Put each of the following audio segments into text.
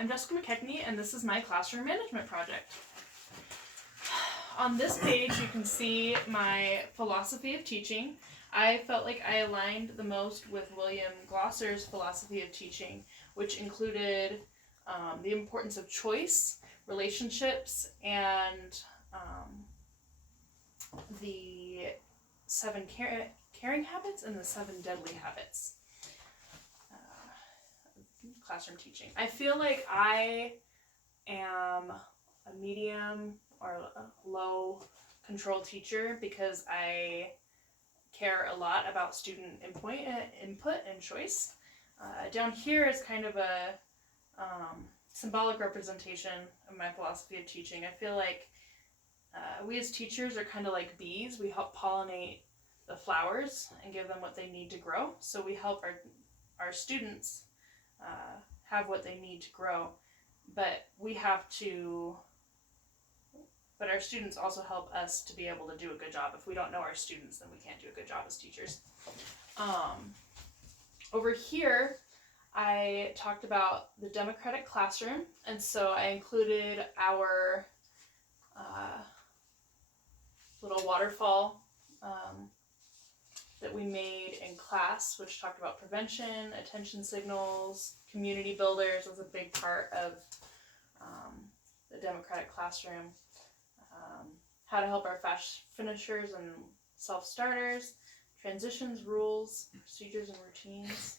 I'm Jessica McKechnie, and this is my classroom management project. On this page, you can see my philosophy of teaching. I felt like I aligned the most with William Glasser's philosophy of teaching, which included the importance of choice, relationships, and the 7 caring habits and the 7 deadly habits. Classroom teaching. I feel like I am a medium or a low control teacher because I care a lot about student input and choice. Down here is kind of a symbolic representation of my philosophy of teaching. I feel like we as teachers are kind of like bees. We help pollinate the flowers and give them what they need to grow. So we help our students have what they need to grow, but our students also help us to be able to do a good job. If we don't know our students, then we can't do a good job as teachers. Over here, I talked about the democratic classroom, and so I included our little waterfall that we made in class, which talked about prevention, attention signals, community builders was a big part of the democratic classroom, how to help our fast finishers and self-starters, transitions, rules, procedures, and routines,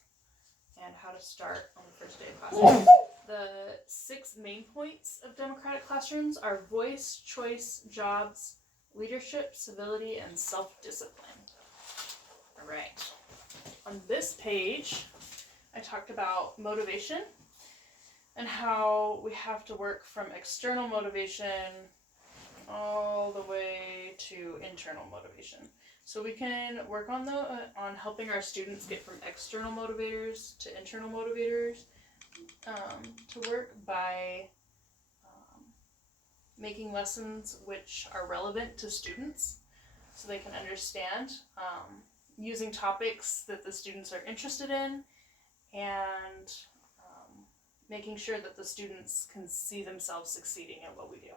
and how to start on the first day of class. The 6 main points of democratic classrooms are voice, choice, jobs, leadership, civility, and self-discipline. All right. On this page, I talked about motivation and how we have to work from external motivation all the way to internal motivation. So we can work on helping our students get from external motivators to internal motivators to work by making lessons which are relevant to students so they can understand, using topics that the students are interested in, and making sure that the students can see themselves succeeding at what we do.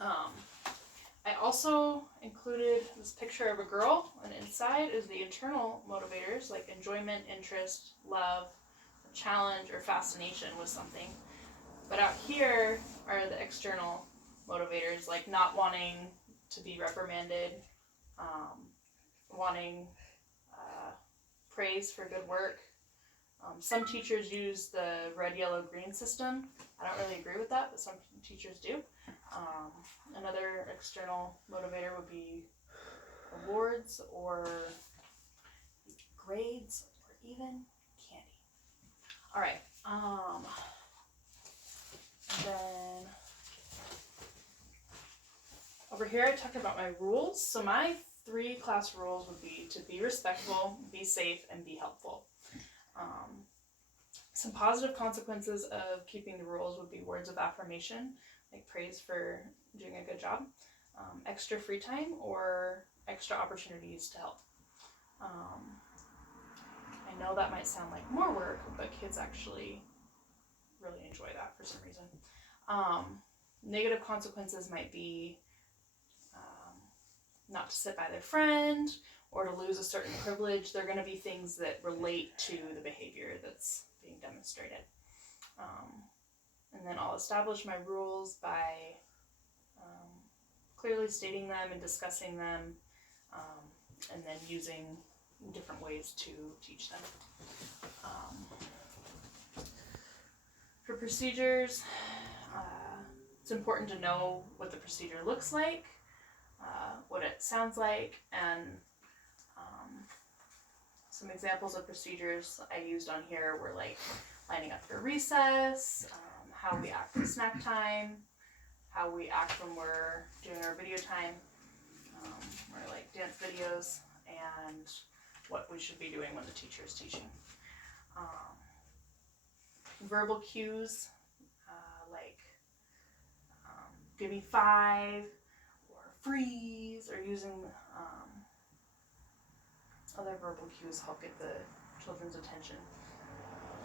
I also included this picture of a girl, and inside is the internal motivators like enjoyment, interest, love, challenge, or fascination with something. But out here are the external motivators like not wanting to be reprimanded, wanting praise for good work. Some teachers use the red, yellow, green system. I don't really agree with that, but some teachers do. Another external motivator would be awards or grades or even candy. All right. Then over here I talked about my rules. So my 3 class rules would be to be respectful, be safe, and be helpful. Some positive consequences of keeping the rules would be words of affirmation, like praise for doing a good job, extra free time, or extra opportunities to help. I know that might sound like more work, but kids actually really enjoy that for some reason. Negative consequences might be not to sit by their friend or to lose a certain privilege. They're going to be things that relate to the behavior that's being demonstrated. And then I'll establish my rules by clearly stating them and discussing them, and then using different ways to teach them. For procedures, it's important to know what the procedure looks like, what it sounds like, and some examples of procedures I used on here were like lining up for recess, how we act in snack time, how we act when we're doing our video time, or like dance videos, and what we should be doing when the teacher is teaching. Verbal cues, like give me 5, or freeze, or using other verbal cues help get the children's attention.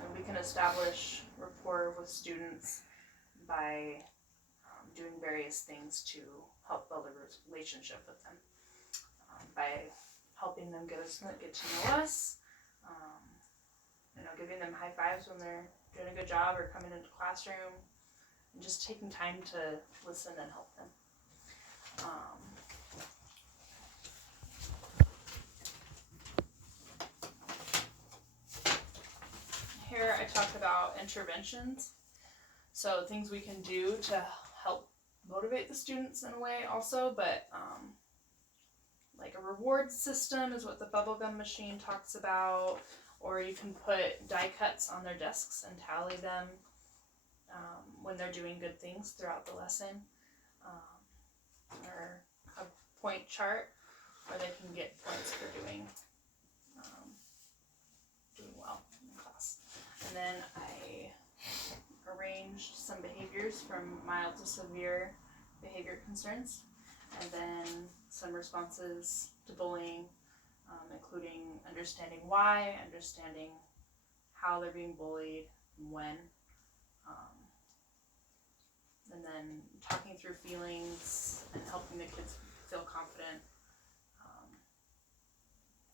And we can establish rapport with students by doing various things to help build a relationship with them. By helping them get to know us, giving them high fives when they're doing a good job or coming into the classroom, and just taking time to listen and help them. Here I talk about interventions, so things we can do to help motivate the students in a way also, but like a reward system is what the bubblegum machine talks about, or you can put die cuts on their desks and tally them when they're doing good things throughout the lesson, or a point chart where they can get points for doing well in class. And then I arranged some behaviors from mild to severe behavior concerns, and then some responses to bullying, including understanding why, understanding how they're being bullied, and when, and then talking through feelings and helping the kids feel confident,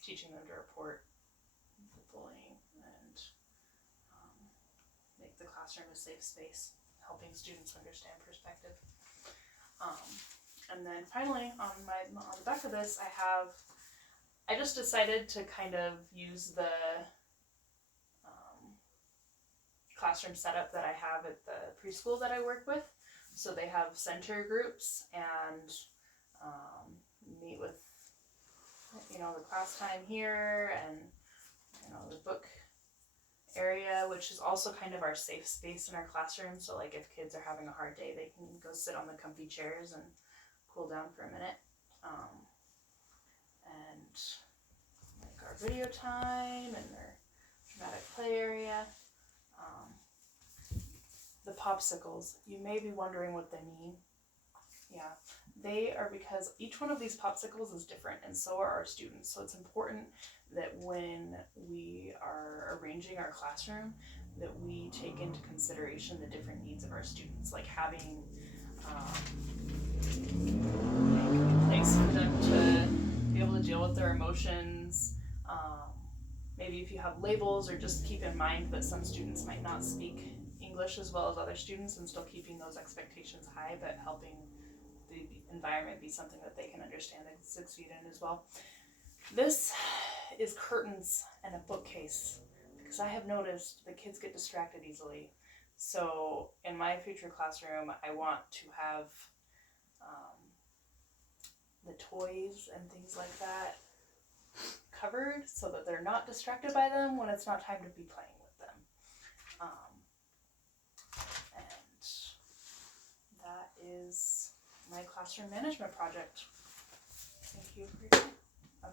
teaching them to report the bullying, and make the classroom a safe space, helping students understand perspective. And then finally, on the back of this, I just decided to kind of use the classroom setup that I have at the preschool that I work with. So they have center groups and meet with, the class time here, and, the book area, which is also kind of our safe space in our classroom. So like if kids are having a hard day, they can go sit on the comfy chairs and cool down for a minute. And like our video time and their dramatic play area. The popsicles, you may be wondering what they mean. Yeah, they are because each one of these popsicles is different, and so are our students. So it's important that when we are arranging our classroom, that we take into consideration the different needs of our students, like having a place for them to be able to deal with their emotions. Maybe if you have labels, or just keep in mind that some students might not speak English as well as other students, and still keeping those expectations high, but helping the environment be something that they can understand and succeed in as well. This is curtains and a bookcase, because I have noticed the kids get distracted easily. So in my future classroom, I want to have the toys and things like that covered so that they're not distracted by them when it's not time to be playing with them. And that is my classroom management project. Thank you for your time.